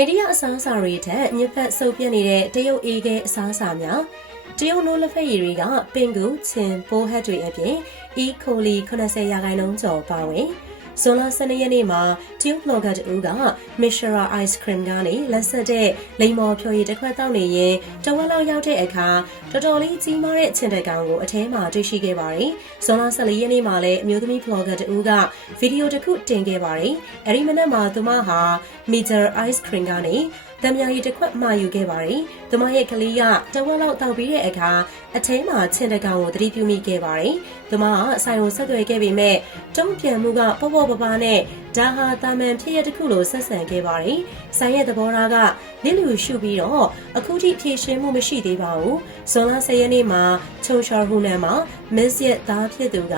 အိန္ဒိယအစားအစာတွေထက်ညစ်ဖက်ဆုပ်ပြက်နေတဲ့တရုတ်အေးခဲအစားအစာများတရုတ်နိုးလက်ဖက်ရည်တွေကပင်ကူချင်းပိုးဟက်တွေအပြင်အီကိုလီ80ရာခိုင်နှုန်းကျော်ပါဝင် ဇွန်လ12ရက်နေ့မှာတရုတ်ဘလော့ဂါတူကမစ်ရှရာ ice cream ကနေလက်ဆက်တဲ့လိမ္မော်ဖြိုရည်တစ်ခွက်တောက်နေရင်တဝက်လောက်ရောက်တဲ့အခါတော်တော်လေးကြီးမားတဲ့ချင်တဲ့ကောင်ကိုအထဲမှာတွေ့ရှိခဲ့ပါတယ်။ဇွန်လ14ရက်နေ့မှာလည်းအမျိုးသမီးဘလော့ဂါတူကဗီဒီယိုတစ်ခုတင်ခဲ့ပါတယ်။အဲဒီမနက်မှာသူမဟာ meter ice cream ကနေ တံမြာရီတစ်ခွက်မှာယူခဲ့ပါတယ်။သူမရဲ့ကလေးကတဝက်လောက်တောက်ပြီးတဲ့အခါအထဲမှာချင်တကောင်ကိုသတိပြုမိခဲ့ပါတယ်။သူမကဆိုင်ကိုဆက်သွယ်ခဲ့ပေမဲ့တုံ့ပြန်မှုကပေါ့ပေါ့ပပနဲ့ဒါဟာတာမန်ဖြစ်ရတစ်ခုလိုဆက်ဆံခဲ့ပါတယ်။ဆိုင်ရဲ့သဘောထားကလစ်လူရှုပြီးတော့အခုထိဖြည့်ရှင်းမှုမရှိသေးပါဘူး။ဇွန်လ10ရက်နေ့မှာချုံချော်ဟူနန်မှာ Miss ရဲ့သားဖြစ်သူက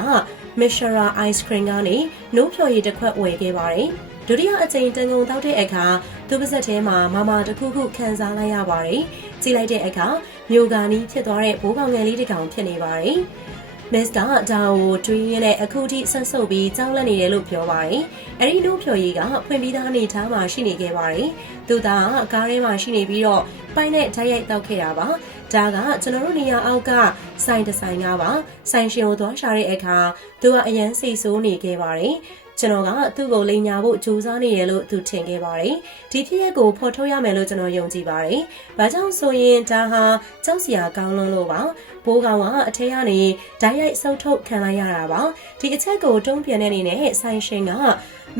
Mishra Ice Cream ကနေနိုးဖြော်ရည်တစ်ခွက်ဝယ်ခဲ့ပါတယ်။ ဒုတိယအကြိမ်တန်ကုန်တောက်တဲ့အခါသူပါဇက်ထဲမှာမမတစ်ခုခုခံစားလိုက်ရပါတယ်။ကြည့်လိုက်တဲ့အခါမြို့ကာနီးဖြစ်သွားတဲ့ဘိုးကောင်ငယ်လေးတစ်ကောင်ဖြစ်နေပါတယ်။ Miss ကဒါကိုတွေးရင်းနဲ့အခုထိဆက်ဆုပ်ပြီးကြောက်လန့်နေတယ်လို့ပြောပါတယ်။အဲဒီနို့ဖြော်ရည်ကဖွင့်ပြီးသားအနေထားမှာရှိနေခဲ့ပါတယ်။သူသားကကားထဲမှာရှိနေပြီးတော့ပိုင်နဲ့ဓာတ်ရိုက်တောက်ခဲ့တာပါ။ဒါကကျွန်တော်တို့နေရာအောက်ကဆိုင်တစ်ဆိုင်ကပါ။ဆိုင်ရှင်ကိုသွားရှာတဲ့အခါသူကအရန်စိတ်ဆိုးနေခဲ့ပါတယ်။ ကျွန်တော်ကသူ့ကိုလိန်ညာဖို့ကြိုးစားနေရလို့သူထင်ခဲ့ပါတယ်။ဒီဖြစ်ရက်ကိုဖော်ထုတ်ရမယ်လို့ကျွန်တော်ယုံကြည်ပါတယ်။ဘာကြောင့်ဆိုရင်ဒါဟာကြောက်စရာကောင်းလွန်းလို့ပါ။ဘိုးကောင်ကအထဲကနေဓာတ်ရိုက်ဆုပ်ထုတ်ခံလိုက်ရတာပါ။ဒီအချက်ကိုတုံးပြန်တဲ့အနေနဲ့ဆိုင်ရှင်က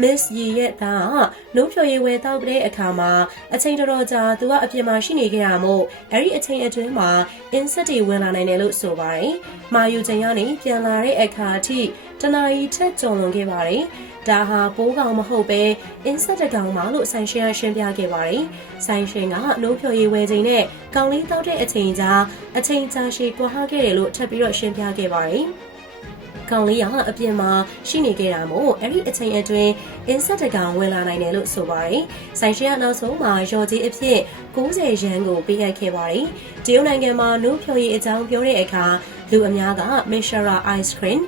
Miss Yi ရဲ့သားကနှုတ်ဖြိုရည်ဝယ်တောက်တဲ့အခါမှာအချိန်တော်တော်ကြာသူကအပြင်မှာရှိနေခဲ့တာမို့အဲ့ဒီအချိန်အတွင်းမှာ insect တွေဝင်လာနိုင်တယ်လို့ဆိုပါတယ်။မာယူချိန်ကနေပြန်လာတဲ့အခါအထိတနာရီထက်ကျော်လွန်ခဲ့ပါတယ်။ ဒါဟာပိုးကောင်မဟုတ်ပဲ insect တကောင်ပါလို့ဆိုင်ရှင်ကရှင်းပြခဲ့ပါတယ်။ဆိုင်ရှင်ကနှုတ်ဖြိုရည်ဝယ်ချိန်နဲ့ကောင်လေးတောက်တဲ့အချိန်ကြာအချိန်ကြာရှည်ကွာဟခဲ့တယ်လို့ထပ်ပြီးတော့ရှင်းပြခဲ့ပါတယ်။ကောင်လေးကအပြင်မှာရှိနေခဲ့တာမို့အဲ့ဒီအချိန်အတွင်း insect တကောင်ဝင်လာနိုင်တယ်လို့ဆိုပါတယ်။ဆိုင်ရှင်ကနောက်ဆုံးမှာရော်ကြီးအဖြစ်90ရန်ကိုပေးအပ်ခဲ့ပါတယ်။တရုတ်နိုင်ငံမှာနုဖြိုရည်အကြောင်းပြောတဲ့အခါလူအများက Mishra Ice Cream,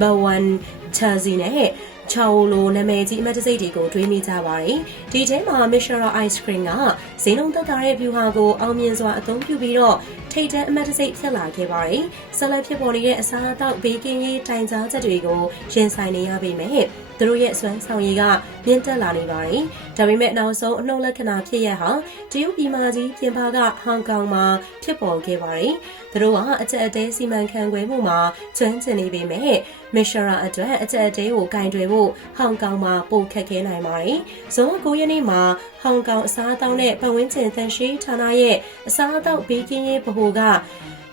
Bawan Chazi နဲ့ ချော်လိုနာမည်ကြီးအမတ်တစိတ်တွေကိုတွေးမိကြပါတယ်။ဒီထဲမှာ Mishra Ice Cream ကဈေးနှုန်းသက်သာတဲ့ view ဟာကိုအောင်မြင်စွာအသုံးပြုပြီးတော့ထိတ်တန့်အမတ်တစိတ်ဖြစ်လာခဲ့ပါတယ်။ဆက်လက်ဖြစ်ပေါ်နေတဲ့အစားအသောက်ဘေးကင်းရေးတိုင်ကြားချက်တွေကိုရင်ဆိုင်နေရပေမဲ့ သူတို့ရဲ့စွမ်းဆောင်ရည်ကမြင့်တက်လာနေပါတယ်။ဒါပေမဲ့နောက်ဆုံးအနှုတ်လက္ခဏာဖြစ်ရဟာတရုတ်ပြည်မကြီးပြင်ပကဟောင်ကောင်မှာဖြစ်ပေါ်ခဲ့ပါတယ်။သူတို့ကအကြက်အတဲစီမံခန့်ခွဲမှုမှာကျွမ်းကျင်နေပေမဲ့မစ်ရှရာအတွက်အကြက်အတဲကိုကင်တွယ်ဖို့ဟောင်ကောင်မှာပိုခက်ခဲနိုင်ပါတယ်။ဇွန်9ရက်နေ့မှာဟောင်ကောင်အစားအသောက်နဲ့ပတ်ဝန်းကျင်သန့်ရှင်းဌာနရဲ့အစားအသောက်ဘေးကင်းရေးဗဟိုက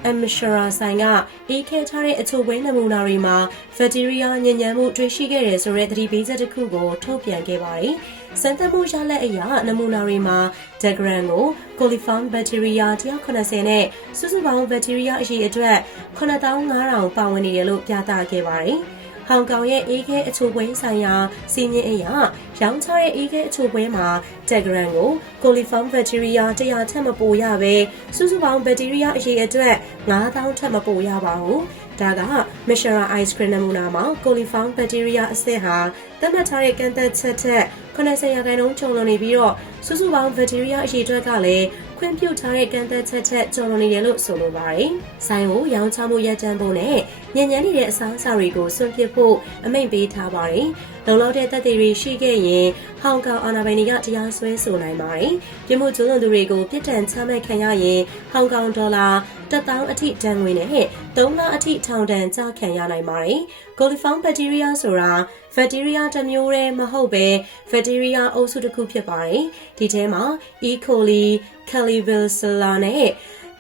အမရှရာဆိုင်ကအေးခဲထားတဲ့အချို့ဝဲနမူနာတွေမှာဘက်တီးရီးယားညဉ့်ညမ်းမှုတွေ့ရှိခဲ့တယ်ဆိုတဲ့သတိပေးချက်တစ်ခုကိုထုတ်ပြန်ခဲ့ပါတယ်။စမ်းသပ်မှုရလဒ်အရနမူနာတွေမှာဒဂရန်ကိုကိုလီဖောင်းဘက်တီးရီးယား190နဲ့စုစုပေါင်းဘက်တီးရီးယားအရေအတွက်9500ပါဝင်နေတယ်လို့ပြသခဲ့ပါတယ်။ ဟောင်ကောင်ရဲ့အေးခဲအချိုပွဲဆိုင်ရာစီးမြင့်အရာရောင်းချတဲ့အေးခဲအချိုပွဲမှာတက်ဂရန်ကိုကိုလီဖောင်းဘက်တီးရီးယား100ထက်မပိုရပဲစုစုပေါင်းဘက်တီးရီးယားအရေအတွက်9000ထက်မပိုရပါဘူးဒါကမရှရာ ice cream နမူနာမှာကိုလီဖောင်းဘက်တီးရီးယားအဆင့်ဟာသတ်မှတ်ထားတဲ့ကန့်သက်ချက်ထက်80ရာခိုင်နှုန်းကျော်လွန်နေပြီးတော့စုစုပေါင်းဘက်တီးရီးယားအရေအတွက်ကလည်းခွင့်ပြုထားတဲ့ကန့်သက်ချက်ထက်ကျော်လွန်နေတယ်လို့ဆိုလိုပါတယ်။ဆိုင်ကိုရောင်းချမှုရပ်တန့်ဖို့နဲ့ညဉ့်ညမ်းနေတဲ့အစားအစာတွေကိုစွန့်ပစ်ဖို့အမိန့်ပေးထားပါတယ်။လုံလောက်တဲ့တပ်တွေတွေရှိခဲ့ရင်ဟောင်ကောင်အာဏာပိုင်တွေကတရားစွဲဆိုနိုင်ပါတယ်။ပြည်မှုကျူးလွန်သူတွေကိုပြစ်ဒဏ်ချမှတ်ခံရရင်ဟောင်ကောင်ဒေါ်လာ1000အထိတန်ငွေနဲ့3လအထိထောင်ဒဏ်ကျခံရနိုင်ပါတယ်။ Golifong bacteria ဆိုတာဘက်တီးရီးယားတစ်မျိုးတည်းမဟုတ်ပဲဘက်တီးရီးယားအုပ်စုတစ်ခုဖြစ်ပါတယ်။ဒီထဲမှာ E. coli, Calibacilla နဲ့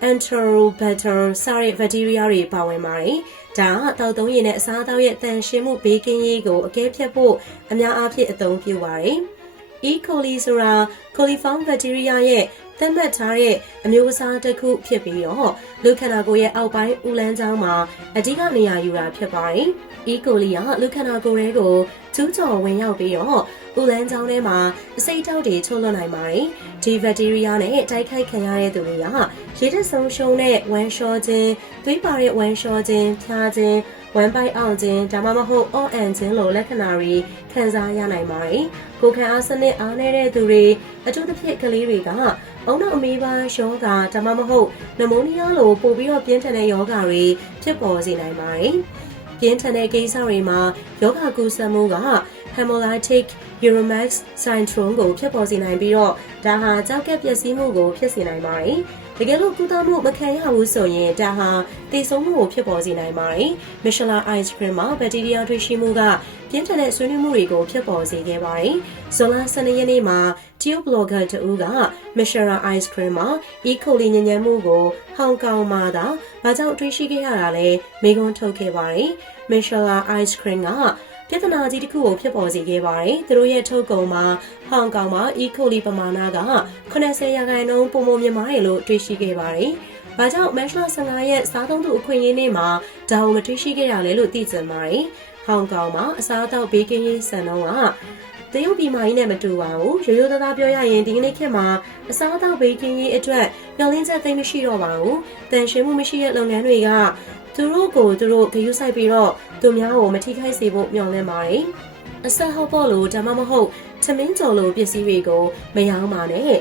Enterobacter စတဲ့ဘက်တီးရီးယားတွေပါဝင်ပါတယ်။ ဒါကတောက်သုံးရည်နဲ့အစားအသောက်ရဲ့တန်ရှင်းမှုဘေးကင်းရေးကိုအကဲဖြတ်ဖို့အများအားဖြင့်အသုံးပြုပါတယ်။ E. coli ဆိုတာ coliform bacteria ရဲ့သတ်မှတ်ထားတဲ့အမျိုးအစားတစ်ခုဖြစ်ပြီးတော့လူခန္ဓာကိုယ်ရဲ့အောက်ပိုင်းဦးလန်းချောင်းမှာအဓိကနေရာယူတာဖြစ်ပါတယ်။ E. coli ကလူခန္ဓာကိုယ်ရဲ့ကိုကျူးကျော်ဝင်ရောက်ပြီးတော့ဦးလန်းချောင်းထဲမှာအစိတ်တောက်တွေချိုးလွှတ်နိုင်ပါတယ်။ဒီဘက်တီးရီးယားနဲ့တိုက်ခိုက်ခံရတဲ့သူတွေကရေဓာတ်ဆုံးရှုံးတဲ့ဝမ်းလျှောခြင်း၊သွေးပါတဲ့ဝမ်းလျှောခြင်း၊ဖျားခြင်းဝဝမ်းပိုက်အောင်ခြင်းဒါမှမဟုတ်အော့အန်ခြင်းလိုလက္ခဏာတွေခံစားရနိုင်ပါတယ်။ ကိုယ်ခံအားစနစ်အားနည်းတဲ့သူတွေအထူးသဖြင့်ကလေးတွေကအုံနောက်အမေးပိုင်းယောဂဒါမှမဟုတ်နမိုးနီးယားလိုပိုပြီးတော့ပြင်းထန်တဲ့ယောဂတွေဖြစ်ပေါ်စေနိုင်ပါတယ်။ပြင်းထန်တဲ့ကိစ္စတွေမှာယောဂကူးစက်မှုက hemolytic uremax syndrome ကိုဖြစ်ပေါ်စေနိုင်ပြီးတော့ဒါဟာကြောက်ကက်ပျက်စီးမှုကိုဖြစ်စေနိုင်ပါတယ်။ တကယ်လို့ကုသမှုမခံရဘူးဆိုရင်ဒါဟာသေဆုံးမှုကိုဖြစ်ပေါ်စေနိုင်ပါတယ်။ Michelin ice cream မှာဘက်တီးရီးယားတွေ့ရှိမှုကပြင်းထန်တဲ့ဆွေးနွေးမှုတွေကိုဖြစ်ပေါ်စေခဲ့ပါတယ်။ဇွန်လ12ရက်နေ့မှာ Tube blogger တူက Michelin ice cream မှာ E. coli ညဉ့်ညမ်းမှုကိုဟောင်ကောင်မှာသာဘာကြောင့်တွေ့ရှိခဲ့ရတာလဲမေးခွန်းထုတ်ခဲ့ပါတယ်။ Michelin ice cream က ပြဿနာကြီးတစ်ခုကိုဖြစ်ပေါ်စေခဲ့ပါတယ်။သူတို့ရဲ့ထုတ်ကုန်မှာဟောင်ကောင်မှာ E. coli ပမာဏက80ရာခိုင်နှုန်းပုံမမြင်မာတယ်လို့တွေ့ရှိခဲ့ပါတယ်။ဘာကြောင့်မတ်လ15ရက်စားသုံးသူအခွင့်အရေးနေ့မှာဒါကိုမတွေ့ရှိခဲ့ရလဲလို့သိချင်ပါတယ်။ဟောင်ကောင်မှာအစားအသောက်ဘေးကင်းရေးစံနှုန်းကတရုတ်ပြည်မကြီးနဲ့မတူပါဘူးရိုးရိုးသားသားပြောရရင်ဒီကနေ့ခေတ်မှာအစားအသောက်ဘေးကင်းရေးအတွက်ညှော်လင်းချက်သိမ်းမရှိတော့ပါဘူးတန်ရှင်းမှုမရှိတဲ့လုပ်ငန်းတွေက သူတို့ကိုသူတို့ဂရုစိုက်ပြီးတော့သူများကိုမထိခိုက်စေဖို့မျှော်လင့်ပါတယ်အဆက်ဟော့ပေါ့လို့ဒါမှမဟုတ်သမင်းကြော်လိုပစ္စည်းတွေကိုမရောင်းပါနဲ့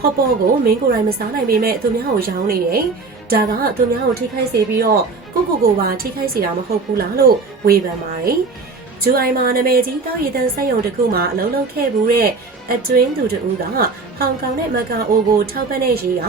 ဟော့ပေါ့ကိုမင်းကိုယ်တိုင်မစားနိုင်ပေမဲ့သူများကိုရောင်းနေတယ်ဒါကသူများကိုထိခိုက်စေပြီးတော့ကိုကိုကိုပါထိခိုက်စေတာမဟုတ်ဘူးလားလို့ဝေဖန်ပါတယ်ဂျူအိုင်မှာနာမည်ကြီးတောက်ရည်တန်းဆက်ယုံတစ်ခုမှာအလုံးလုံးခဲ့ဘူးတဲ့ အတွင်းသူတူကဟောင်ကောင်နဲ့မကာအိုကိုထောက်ပံ့တဲ့ရေက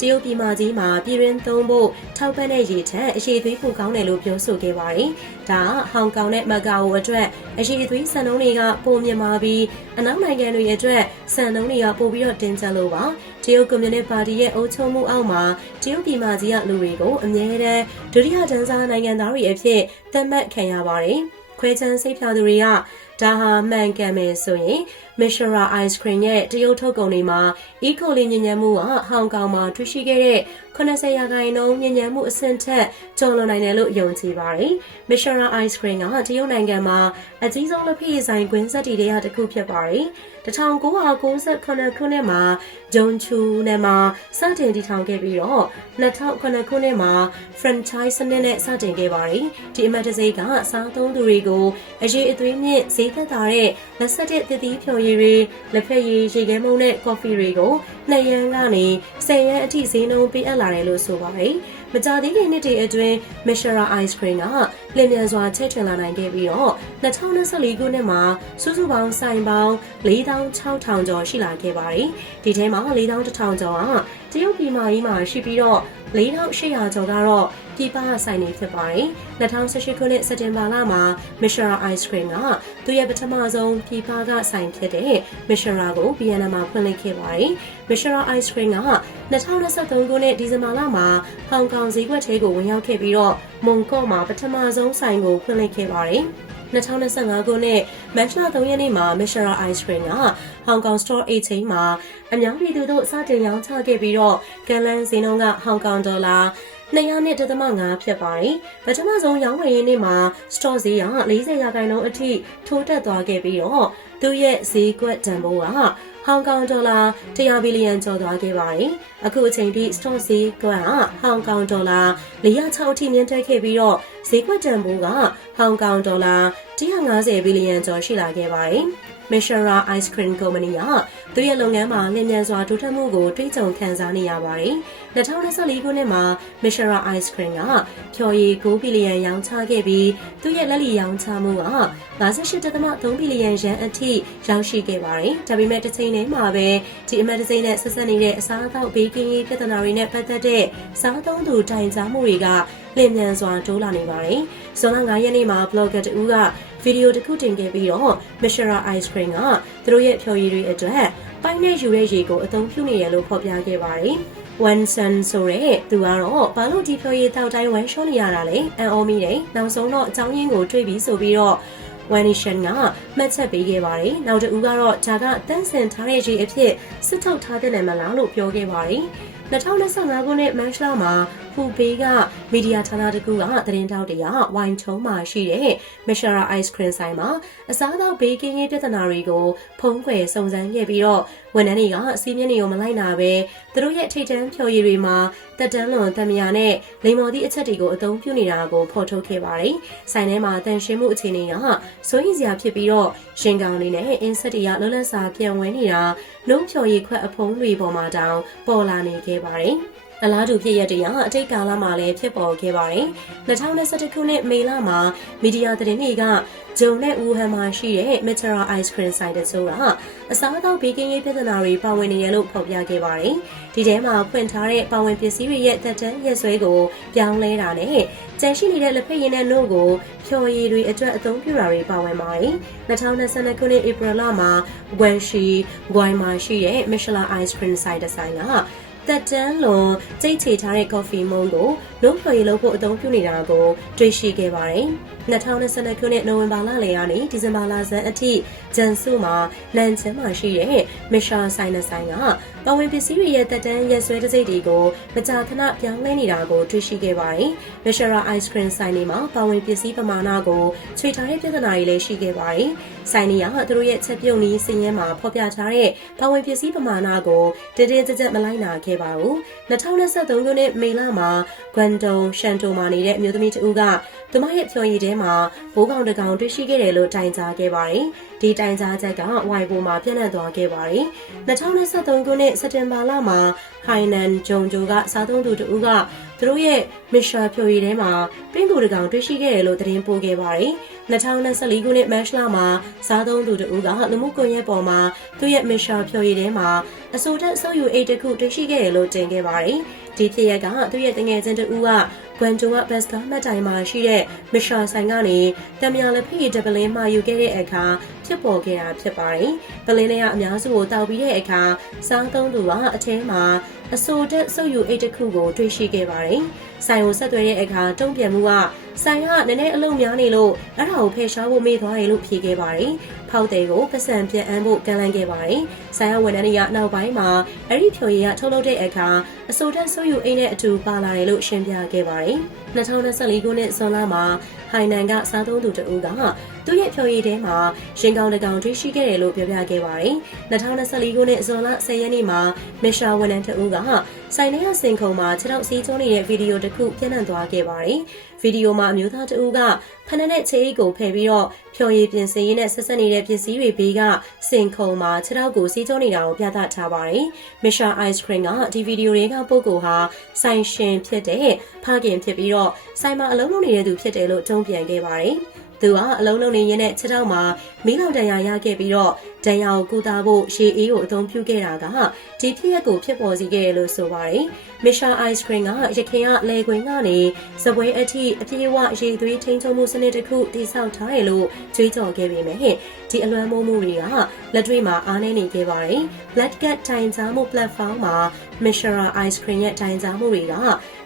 တရုတ်ပြည်မကြီးမှာပြည်ရင်းသုံးဖို့ထောက်ပံ့တဲ့ရေထက်အရှိသွေးပိုကောင်းတယ်လို့ပြောဆိုခဲ့ပါတယ်။ဒါကဟောင်ကောင်နဲ့မကာအိုအတွက်အရှိသွေးစံနှုန်းတွေကပိုမြင့်မာပြီးအနောက်နိုင်ငံတွေအတွက်စံနှုန်းတွေကပိုပြီးတော့တင်းကျပ်လို့ပါ။တရုတ်ကွန်မြူနစ်ပါတီရဲ့အုပ်ချုပ်မှုအောက်မှာတရုတ်ပြည်မကြီးကလူတွေကိုအမြဲတမ်းဒုတိယတန်းစားနိုင်ငံသားတွေအဖြစ်သတ်မှတ်ခံရပါတယ်။ခွဲချမ်းစိတ်ဖြာသူတွေက ဒါဟာမှန်ကန်မယ်ဆိုရင် Mishra Ice Cream ရဲ့တရုတ်ထုတ်ကုန်တွေမှာ E. coli ညဉ့်ညမ်းမှုကဟောင်ကောင်မှာတွေ့ရှိခဲ့တဲ့80ရာခိုင်နှုန်းညဉ့်ညမ်းမှုအဆင့်ထက်ကျော်လွန်နိုင်တယ်လို့ယုံကြည်ပါတယ်။ Mishra Ice Cream ကတရုတ်နိုင်ငံမှာအကြီးဆုံးလက်ဖက်ရည်ဆိုင်ကွင်းဆက်တီတွေကတစ်ခုဖြစ်ပါတယ်။ 1998ခုနှစ်မှာဂျုံချူနဲ့မှာစတင်တည်ထောင်ခဲ့ပြီးတော့2009ခုနှစ်မှာ franchise စနစ်နဲ့စတင်ခဲ့ပါတယ်။ဒီအမတ်တစိကစားသုံးသူတွေကိုအရေးအသွေးမြင့်ဈေးသက်သာတဲ့လက်ဆက်တဲ့သစ်သီးဖြော်ရည်တွေလက်ဖက်ရည်ရေခဲမုန့်နဲ့ကော်ဖီတွေကို2ရန်ကနေ10ရန်အထိဈေးနှုန်းပေးအပ်လာတယ်လို့ဆိုပါတယ်။ မကြသေးခင်နှစ်တွေအတွင်း Mishra Ice Cream ကလျင်မြန်စွာချဲ့ထွင်လာနိုင်ခဲ့ပြီးတော့2024ခုနှစ်မှာစုစုပေါင်းဆိုင်ပေါင်း4600ကျော်ရှိလာခဲ့ပါတယ်။ဒီထဲမှာ4100ကျော်က တရုတ်ပြည်မကြီးမှာရှိပြီးတော့4800ကျော်ကတော့ပြည်ပဆိုင်နေဖြစ်ပါတယ်။2018ခုနှစ်စက်တင်ဘာလမှာ Mishra Ice Cream ကသူ့ရဲ့ပထမဆုံးပြည်ပကဆိုင်ဖြစ်တဲ့ Mishra ကို Vienna မှာဖွင့်လှစ်ခဲ့ပါတယ်။ Mishra Ice Cream က2023ခုနှစ်ဒီဇင်ဘာလမှာဟောင်ကောင်ဈေးကွက်ထဲကိုဝင်ရောက်ခဲ့ပြီးတော့မွန်ကော့မှာပထမဆုံးဆိုင်ကိုဖွင့်လှစ်ခဲ့ပါတယ်။ 2025ခုနှစ်မတ်လ3ရက်နေ့မှာ Mishra Ice Cream က Hong Kong Store 8ချိန်မှာအများပြည်သူတို့စတင်ရောင်းချခဲ့ပြီးတော့ကန်လန်းဈေးနှုန်းကဟောင်ကောင်ဒေါ်လာ200.5ဖြစ်ပါတယ်။ပထမဆုံးရောင်းဝယ်ရင်းနေ့မှာ store ဈေးက40ရာခိုင်နှုန်းအထိထိုးတက်သွားခဲ့ပြီးတော့သူ့ရဲ့ဈေးကွက်တန်ဖိုးကဟောင်ကောင်ဒေါ်လာ100ဘီလီယံကျော်သွားခဲ့ပါတယ်။အခုအချိန်ထိ store ဈေးကွက်ကဟောင်ကောင်ဒေါ်လာ406အထိမြင့်တက်ခဲ့ပြီးတော့ဈေးကွက်တန်ဖိုးကဟောင်ကောင်ဒေါ်လာ150ဘီလီယံကျော်ရှိလာခဲ့ပါတယ်။ Mishra Ice Cream Company ကသူ့ရဲ့လုပ်ငန်းမှာလျင်မြန်စွာတိုးတက်မှုကိုတွေးကြုံခံစားနေရပါတယ်။2024ခုနှစ်မှာ Mishra Ice Cream ကဖြော်ရည်9ဘီလီယံရောင်းချခဲ့ပြီးသူ့ရဲ့လက်လီရောင်းချမှုက58.3ဘီလီယံယန်းအထိရောက်ရှိခဲ့ပါတယ်။ဒါပေမဲ့တစ်ချိန်တည်းမှာပဲဒီအမတ်တစိမ့်နဲ့ဆက်ဆက်နေတဲ့အစားအသောက်ဘေးကင်းရေးပြဿနာတွေနဲ့ပတ်သက်တဲ့စားသုံးသူတိုင်ကြားမှုတွေကလျင်မြန်စွာတိုးလာနေပါတယ်။ဇွန်လ9ရက်နေ့မှာ blogger တူကဗီဒီယိုတစ်ခုတင်ခဲ့ပြီးတော့ Mishra Ice Cream ကသူတို့ရဲ့ဖြော်ရည်တွေအတွက်ပိုင်နဲ့ယူတဲ့ရေကိုအသုံးပြုနေရလို့ဖော်ပြခဲ့ပါတယ်။ One Sun ဆိုတဲ့သူကတော့ဘာလို့ဒီဖြော်ရည်တောက်တိုင်းဝမ်းရှောနေရတာလဲအန်အောမီတယ်နောက်ဆုံးတော့အကြောင်းရင်းကိုတွေ့ပြီးဆိုပြီးတော့ Wanishan ကမှတ်ချက်ပေးခဲ့ပါတယ်။နောက်တူကတော့ဂျာကတန်းစင်ထားတဲ့ရေအဖြစ်စစ်ထုတ်ထားတဲ့နယ်မလားလို့ပြောခဲ့ပါတယ်။ 2025ခုနှစ်မတ်လမှာဖူဘေးကမီဒီယာဌာနတစ်ခုကသတင်းတောက်တရဝိုင်ထုံးမှာရှိတဲ့မရှာရာ ice cream ဆိုင်မှာအစားအသောက်ဘေးကင်းရေးပြဿနာတွေကိုဖုံးကွယ်စုံစမ်းခဲ့ပြီးတော့ ဝန်ထမ်းတွေကစီးမြင့်တွေကိုမလိုက်နာပဲသူတို့ရဲ့ထိတ်တန်းဖြော်ရည်တွေမှာတက်တန်းလွန်တံမြာနဲ့လိမ္မော်သည့်အချက်တွေကိုအသုံးပြုနေတာကိုဖော်ထုတ်ခဲ့ပါတယ်။ဆိုင်ထဲမှာတန်ရှင်းမှုအခြေအနေကစိုးရိမ်စရာဖြစ်ပြီးတော့ရှင်ကောင်လေးနဲ့အင်းဆက်တွေကလောလတ်စာပြန်ဝဲနေတာနှုံးဖြော်ရည်ခွက်အဖုံးတွေပေါ်မှာတောင်ပေါ်လာနေခဲ့ပါတယ်။ အလားတူဖြစ်ရတဲ့ရာအတိတ်ကာလမှာလည်းဖြစ်ပေါ်ခဲ့ပါတယ်။2021ခုနှစ်မေလမှာမီဒီယာသတင်းတွေကဂျုံနဲ့ဦးဟန်မှာရှိတဲ့ Mitra Ice Cream ဆိုင်တဆိုးကအစားအသောက်ဘေးကင်းရေးပြဿနာတွေပါဝင်နေရလို့ဖော်ပြခဲ့ပါတယ်။ဒီထဲမှာဖွင့်ထားတဲ့ပါဝင်ပစ္စည်းတွေရဲ့တက်တန်းရက်စွဲကိုပြောင်းလဲတာနဲ့ကြန့်ရှိနေတဲ့လက်ဖက်ရည်နဲ့နှုတ်ကိုဖြော်ရည်တွေအတွက်အသုံးပြုတာတွေပါဝင်ပါတယ်။2022ခုနှစ်ဧပြီလမှာဝမ်ရှီဂွိုင်းမှာရှိတဲ့ Michelin Ice Cream ဆိုင်တဆိုင်က တက်တန်းလွန်ကြိတ်ချေထားတဲ့ coffee mold ကိုလုံးဖျော်ရည်လုပ်ဖို့အသုံးပြုနေတာကိုတွေ့ရှိခဲ့ပါတယ်။2022ခုနှစ်နိုဝင်ဘာလလယ်ကနေဒီဇင်ဘာလဆန်းအထိဂျန်စုမှာလန်ချင်မှာရှိတဲ့မီရှာဆိုင်နဆိုင်ကပဝင်ပစ္စည်းတွေရဲ့တက်တန်းရက်ဆွဲတစ်စိတ်တွေကိုမကြာခဏပြောင်းလဲနေတာကိုတွေ့ရှိခဲ့ပါတယ်။မီရှာရာ ice cream ဆိုင်တွေမှာပဝင်ပစ္စည်းပမာဏကိုချွေထားတဲ့ပြဿနာတွေလည်းရှိခဲ့ပါတယ်။ဆိုင်တွေကသူတို့ရဲ့ချက်ပြုတ်နည်းစည်ရင်းမှာဖော်ပြထားတဲ့ပဝင်ပစ္စည်းပမာဏကိုတင်းတင်းကြပ်ကြပ်မလိုက်နာခဲ့ပါဘူး။2023ခုနှစ်မေလမှာဂွမ်တုံရှန်တိုမှာနေတဲ့အမျိုးသမီးတဦးကသူမရဲ့ဖြော်ရည်ထဲမှာဘိုးကောင်တကောင်တွေ့ရှိခဲ့တယ်လို့တိုင်ကြားခဲ့ပါတယ်။ဒီတိုင်ကြားချက်ကဝိုင်ဘိုမှာပြန့်နှံ့သွားခဲ့ပါတယ်။2023ခုနှစ်စက်တင်ဘာလမှာဟိုင်နန်ဂျုံဂျိုကစားသုံးသူတဦးကသူတို့ရဲ့မစ်ရှာဖြိုရည်ထဲမှာပင်းကူတကောင်တွေ့ရှိခဲ့တယ်လို့သတင်းပို့ခဲ့ပါတယ်။2024ခုနှစ်မတ်လမှာစားသုံးသူတဦးကလူမှုကွန်ရက်ပေါ်မှာသူ့ရဲ့မစ်ရှာဖြိုရည်ထဲမှာအဆိုတက်ဆုပ်ယူအိတ်တစ်ခုတွေ့ရှိခဲ့တယ်လို့တင်ခဲ့ပါတယ်။ဒီဖြစ်ရက်ကသူ့ရဲ့တငယ်ချင်းတဦးကဂွမ်တိုကဘတ်စကားမှတ်တိုင်မှာရှိတဲ့မစ်ရှာဆိုင်ကနေတမယာလက်ဖီဒပလင်းမှာယူခဲ့တဲ့အခါ ဖြစ်ပေါ်ခဲ့တာဖြစ်ပါတယ်။ပလင်းလေးကအများစုကိုတောက်ပြီးတဲ့အခါစားသုံးသူကအထဲမှာအဆိုတက်ဆုပ်ယူအိတ်တစ်ခုကိုတွေ့ရှိခဲ့ပါတယ်။ဆိုင်ကိုဆက်သွယ်တဲ့အခါတုံ့ပြန်မှုကဆိုင်ကနည်းနည်းအလုံးများနေလို့အဲ့ဒါကိုဖယ်ရှားဖို့မေ့သွားတယ်လို့ဖြေခဲ့ပါတယ်။ဖောက်တယ်ကိုပတ်စံပြန်အမ်းဖို့ကန့်လန့်ခဲ့ပါတယ်။ဆိုင်ကဝန်ထမ်းတွေကနောက်ပိုင်းမှာအဲ့ဒီဖြိုရည်ကထုတ်လုပ်တဲ့အခါအဆိုတက်ဆုပ်ယူအိတ်နဲ့အတူပါလာတယ်လို့ရှင်းပြခဲ့ပါတယ်။2024ခုနှစ်ဇွန်လမှာဟိုင်နန်ကစားသုံးသူတဦးကသူ့ရဲ့ဖြိုရည်ထဲမှာရင်ကောင်တကောင်တွေ့ရှိခဲ့တယ်လို့ပြောပြခဲ့ပါတယ်။2024ခုနှစ်ဇွန်လ10ရက်နေ့မှာမစ်ရှာဝန်ထမ်းတဦးကဆိုင်ထဲကစင်ခုံမှာခြေထောက်စီးကျုံးနေတဲ့ဗီဒီယိုတစ်ခုပြန့်နှံ့သွားခဲ့ပါတယ်။ဗီဒီယိုမှာအမျိုးသားတဦးကဖနက်နဲ့ခြေအိတ်ကိုဖယ်ပြီးတော့ဖြော်ရည်ပြင်ဆင်ရေးနဲ့ဆက်ဆက်နေတဲ့ပစ္စည်းတွေဘေးကစင်ခုံမှာခြေထောက်ကိုစီးကျုံးနေတာကိုပြသထားပါတယ်။ Misha Ice Cream ကဒီဗီဒီယိုတွေကပုဂ္ဂိုလ်ဟာဆိုင်ရှင်ဖြစ်တဲ့ဖခင်ဖြစ်ပြီးတော့ဆိုင်မှာအလုံးလုံးနေတဲ့သူဖြစ်တယ်လို့တုံ့ပြန်ခဲ့ပါတယ်။ သူကအလုံးလုံးနေရင်းနဲ့ချက်ထောက်မှာမီးလောင်တန်ရာရခဲ့ပြီးတော့ဒဏ်ရာကိုကုသဖို့ရှေးအေးကိုအသုံးပြုခဲ့တာကဒီဖြစ်ရက်ကိုဖြစ်ပေါ်စေခဲ့တယ်လို့ဆိုပါတယ်။ Misha Ice Cream ကရခင်ကလေခွင်ကနေစပွဲအထိအပြည့်အဝရေသွေးထိန်းချုပ်မှုစနစ်တစ်ခုတည်ဆောက်ထားတယ်လို့ကြွေးကြော်ခဲ့ပေမဲ့ဒီအလွမ်းမိုးမှုတွေကလက်တွေ့မှာအားနည်းနေခဲ့ပါတယ်။ Black Cat တိုင်ကြားမှု platform မှာ Misha Ice Cream ရဲ့တိုင်ကြားမှုတွေက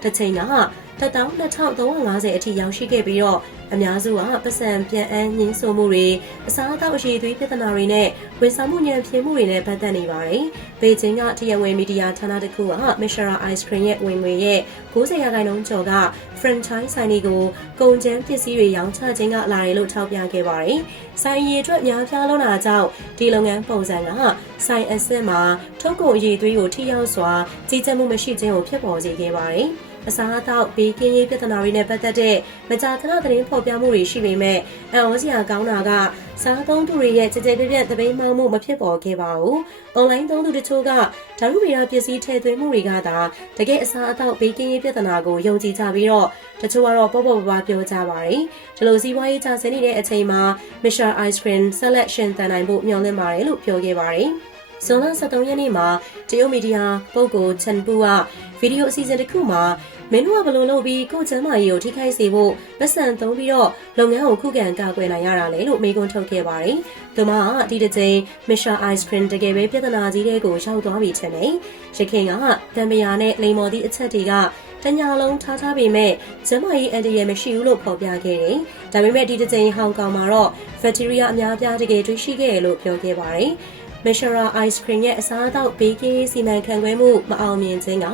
တစ်ချိန်က12350အထိရောက်ရှိခဲ့ပြီးတော့ အများစုကပတ်စံပြန်အန်းညင်းဆိုမှုတွေအစားအသောက်အရေးသွေးပြဿနာတွေနဲ့ဝန်ဆောင်မှုညံပြင်းမှုတွေနဲ့ပတ်သက်နေပါတယ်။ဘေကျင်းကတရားဝင်မီဒီယာဌာနတစ်ခုက Mishra Ice Cream ရဲ့ဝင်ငွေရဲ့90ရာခိုင်နှုန်းကျော်က franchise ဆိုင်တွေကိုကုန်ကျန်းပစ္စည်းတွေရောင်းချခြင်းကလာတယ်လို့ထောက်ပြခဲ့ပါတယ်။ဆိုင်ရည်အတွက်များပြားလွန်းတာကြောင့်ဒီလုပ်ငန်းပုံစံကဆိုင်အဆင့်မှာထုတ်ကုန်ရည်သွေးကိုထိရောက်စွာကြီးကြပ်မှုမရှိခြင်းကိုဖြစ်ပေါ်စေခဲ့ပါတယ်။ အစားအသောက်ဘေးကင်းရေးပြဿနာတွေနဲ့ပတ်သက်တဲ့မကြာခဏသတင်းဖော်ပြမှုတွေရှိပေမဲ့အံ့ဩစရာကောင်းတာကစားသုံးသူတွေရဲ့ကြကြပြပြသပိန်မောင်းမှုမဖြစ်ပေါ်ခဲ့ပါဘူး။ online သုံးသူတချို့ကဓာတ်ဗေဒပစ္စည်းထည့်သွင်းမှုတွေကသာတကယ်အစားအသောက်ဘေးကင်းရေးပြဿနာကိုယုံကြည်ကြပြီးတော့တချို့ကတော့ပေါ့ပေါ့ပါပါပြောကြပါတယ်။ဒီလိုစီးပွားရေးကျဆင်းနေတဲ့အချိန်မှာ Mr. Ice Cream Selection တန်နိုင်ဖို့မျှော်လင့်ပါတယ်လို့ပြောခဲ့ပါတယ်။ ဇွန်လ23ရက်နေ့မှာတရုတ်မီဒီယာပုဂ္ဂိုလ်ချန်ပူကဗီဒီယိုအစီအစဉ်တစ်ခုမှာမင်းတို့ကဘလို့လုပ်ပြီးကိုချမ်းမာရေးကိုထိခိုက်စေဖို့ပတ်စံသုံးပြီးတော့လုပ်ငန်းကိုခုခံကာကွယ်နိုင်ရတာလေလို့မေးခွန်းထုတ်ခဲ့ပါတယ်။သူမကဒီတစ်ချိန် Misha Ice Cream တကယ်ပဲပြဿနာကြီးတွေကိုရောက်သွားပြီချင်တယ်။ရခင်ကတံပရာနဲ့လိမ္မော်သည့်အချက်တွေကတညာလုံးထားထားပေမဲ့ကျမကြီးအန်တီရဲ့မရှိဘူးလို့ဖော်ပြခဲ့တယ်။ဒါပေမဲ့ဒီတစ်ချိန်ဟောင်ကောင်မှာတော့ bacteria အများအပြားတကယ်တွေ့ရှိခဲ့တယ်လို့ပြောခဲ့ပါတယ်။ Mishra Ice Cream ရဲ့အစားအသောက်ဘေးကင်းရေးစီမံခန့်ခွဲမှုမအောင်မြင်ခြင်းက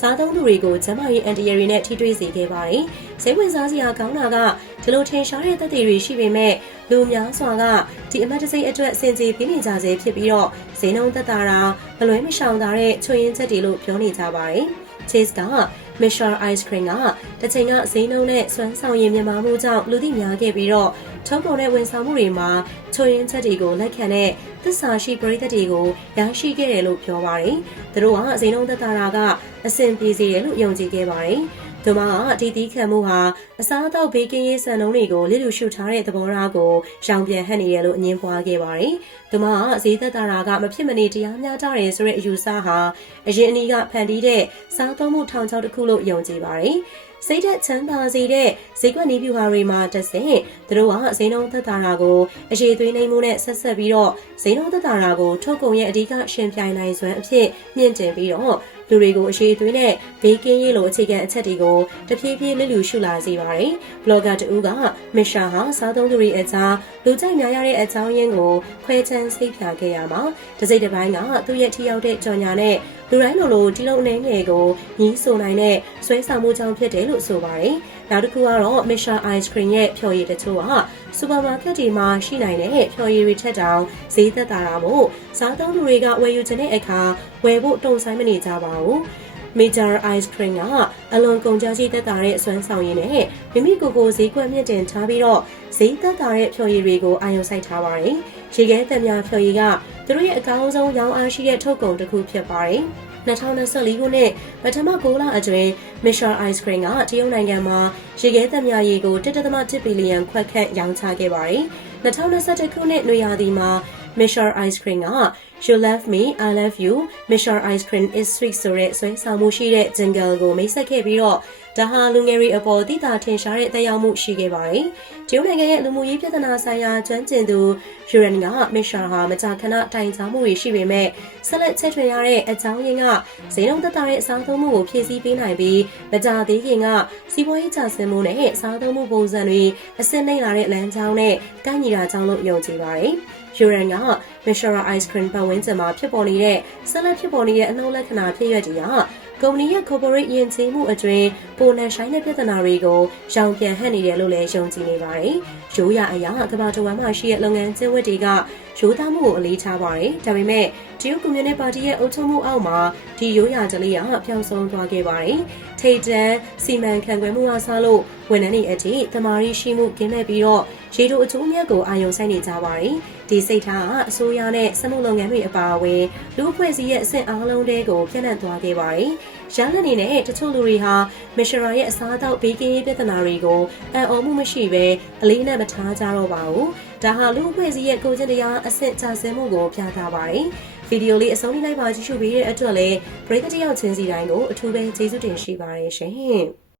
စားသုံးသူတွေကိုကျန်းမာရေးအန်တီရတွေနဲ့ထိတွေ့စေခဲ့ပါတယ်။စိတ်ဝင်စားစရာကောင်းတာကဒီလိုထင်ရှားတဲ့သက်သေတွေရှိပေမဲ့လူများစွာကဒီအမတ်တစိမ့်အတွက်စင်ကြေပြနေကြစေဖြစ်ပြီးတော့ဈေးနှုန်းသက်သာတာမလွဲမရှောင်သာတဲ့ချွေရင်းချက်တွေလို့ပြောနေကြပါတယ်။ Chase က Mishra Ice Cream ကတစ်ချိန်ကဈေးနှုန်းနဲ့စွမ်းဆောင်ရည်မြန်မာမှုကြောင့်လူသိများခဲ့ပြီးတော့ထုံးပေါ်တဲ့ဝန်ဆောင်မှုတွေမှာချွေရင်းချက်တွေကိုလက်ခံတဲ့ သစ္စာရှိပရိသတ်တွေကိုရရှိခဲ့တယ်လို့ပြောပါတယ်။သူတို့ကဈေးနှုန်းသက်သာတာကအဆင်ပြေစေတယ်လို့ယုံကြည်ခဲ့ပါတယ်။သူမကဒီတီးခံမှုဟာအစားအသောက်ဘေးကင်းရေးစံနှုန်းတွေကိုလစ်လူရှုထားတဲ့သဘောထားကိုရောင်ပြန်ဟပ်နေတယ်လို့အငင်းပွားခဲ့ပါတယ်။သူမကဈေးသက်သာတာကမဖြစ်မနေတရားမျှတတယ်ဆိုတဲ့အယူဆဟာအရင်အနည်းကဖန်တီးတဲ့စားသုံးမှုထောင်ချောက်တစ်ခုလို့ယုံကြည်ပါတယ်။ စိတ်သက်ချမ်းသာစေတဲ့ဈေးကွက်နီးပြူဟာတွေမှာတဆင့်သူတို့ကဈေးနှုန်းသက်သာတာကိုအရေးသွေးနှိမ်မှုနဲ့ဆက်ဆက်ပြီးတော့ဈေးနှုန်းသက်သာတာကိုထုတ်ကုန်ရဲ့အဓိကရှင်ပြိုင်နိုင်စွမ်းအဖြစ်မြင့်တင်ပြီးတော့ လူတွေကိုအရေးသွေးနဲ့ဘေးကင်းရေးလိုအခြေခံအချက်တွေကိုတဖြည်းဖြည်းလစ်လူရှုလာစေပါတယ်။ဘလော့ဂါတူကမစ်ရှာဟာစားသုံးသူတွေအကြားလူကြိုက်များရတဲ့အကြောင်းရင်းကိုခွဲခြမ်းစိတ်ဖြာခဲ့ရမှာတစိမ့်တစ်ပိုင်းကသူ့ရဲ့ထိရောက်တဲ့ကြော်ညာနဲ့လူတိုင်းလိုလိုဒီလိုအနေငယ်ကိုညီးဆိုနိုင်တဲ့ဆွဲဆောင်မှုကြောင့်ဖြစ်တယ်လို့ဆိုပါတယ်။ နောက်တစ်ခုကတော့ Misha Ice Cream ရဲ့ဖြော်ရည်တချို့ကစူပါမားကတ်တွေမှာရှိနိုင်တဲ့ဖြော်ရည်တွေထက်တောင်ဈေးသက်သာတာမို့စားသုံးသူတွေကဝယ်ယူခြင်းတဲ့အခါဝယ်ဖို့တုံဆိုင်မနေကြပါဘူး။ Major Ice Cream ကအလွန်ကုန်ကြရှိသက်သာတဲ့အစွမ်းဆောင်ရည်နဲ့မိမိကိုယ်ကိုဈေးကွက်မြင့်တင်ထားပြီးတော့ဈေးသက်သာတဲ့ဖြော်ရည်တွေကိုအာရုံစိုက်ထားပါတယ်။ရေခဲသက်များဖြော်ရည်ကသူတို့ရဲ့အကောင်းဆုံးရောင်းအားရှိတဲ့ထုတ်ကုန်တစ်ခုဖြစ်ပါတယ်။ 2024ခုနှစ်ပထမ6လအတွင်း Mishra Ice Cream ကတရုတ်နိုင်ငံမှာရေခဲသက်များရည်ကို1.1ဘီလီယံခွက်ခန့်ရောင်းချခဲ့ပါတယ်။2021ခုနှစ်နွေရာသီမှာ Mishra Ice Cream က You love me I love you Mishra Ice Cream is sweet ဆိုတဲ့ဆွဲဆောင်မှုရှိတဲ့ jingle ကိုမိတ်ဆက်ခဲ့ပြီးတော့ ဒါဟာလူငယ်တွေအပေါ်တည်တာထင်ရှားတဲ့သက်ရောက်မှုရှိခဲ့ပါတယ်။တရုတ်နိုင်ငံရဲ့လူမှုရေးပြဿနာဆိုင်ရာကျွမ်းကျင်သူယူရန်ကမစ်ရှာဟာမကြာခဏတိုင်ကြားမှုတွေရှိပေမဲ့ဆက်လက်ချက်ထွင်ရတဲ့အကြောင်းရင်းကဈေးနှုန်းသက်သာတဲ့အစားသုံးမှုကိုဖြည့်ဆည်းပေးနိုင်ပြီးမကြာသေးခင်ကစီးပွားရေးကျဆင်းမှုနဲ့အစားသုံးမှုပုံစံတွေအဆင့်နှိမ့်လာတဲ့လမ်းကြောင်းနဲ့ကိုက်ညီတာကြောင့်လို့ယုံကြည်ပါတယ်။ယူရန်က Mishra Ice Cream ပတ်ဝန်းကျင်မှာဖြစ်ပေါ်နေတဲ့ဆက်လက်ဖြစ်ပေါ်နေတဲ့အနှောက်လက္ခဏာဖြစ်ရွက်တွေက ကုမ္ပဏီရဲ့ corporate ယဉ်ကျေးမှုအတွင်းပိုလန်ဆိုင်တဲ့ပြဿနာတွေကိုရောင်ပြန်ဟပ်နေတယ်လို့လည်းယုံကြည်နေပါတယ်။ ရိုးရာအရာကမ္ဘာတဝမ်းမှာရှိတဲ့လုပ်ငန်းကျင့်ဝတ်တွေကရိုးသားမှုကိုအလေးထားပါတယ်။ဒါပေမဲ့တရုတ်ကွန်မြူနတီပါတီရဲ့အုပ်ချုပ်မှုအောက်မှာဒီရိုးရာဓလေ့ကပျောက်ဆုံးသွားခဲ့ပါတယ်။ထိတ်တန်းစီမံခန့်ခွဲမှုအစားလို့ဝန်ထမ်းတွေအထိတမာရီရှိမှုကင်းမဲ့ပြီးတော့ရေတိုအကျိုးအမြတ်ကိုအာရုံစိုက်နေကြပါတယ်။ဒီစိတ်ထားကအစိုးရနဲ့စက်မှုလုပ်ငန်းတွေအပါအဝင်လူအဖွဲ့အစည်းရဲ့အဆင့်အားလုံးတွေကိုပြန့်နှံ့သွားခဲ့ပါတယ်။ ရလအနေနဲ့တချို့လူတွေဟာမရှင်ရာရဲ့အစားအသောက်ဘေးကင်းရေးပြဿနာတွေကိုအံ့ဩမှုမရှိဘဲအလေးနက်မထားကြတော့ပါဘူး။ဒါဟာလူအဖွဲ့အစည်းရဲ့ကိုကျင့်တရားအဆင့်ချဆင်းမှုကိုပြသပါတယ်။ဗီဒီယိုလေးအဆုံးထိလိုက်ပါကြည့်ရှုပေးတဲ့အတွက်လည်းပရိသတ်တယောက်ချင်းစီတိုင်းကိုအထူးပဲကျေးဇူးတင်ရှိပါတယ်ရှင်။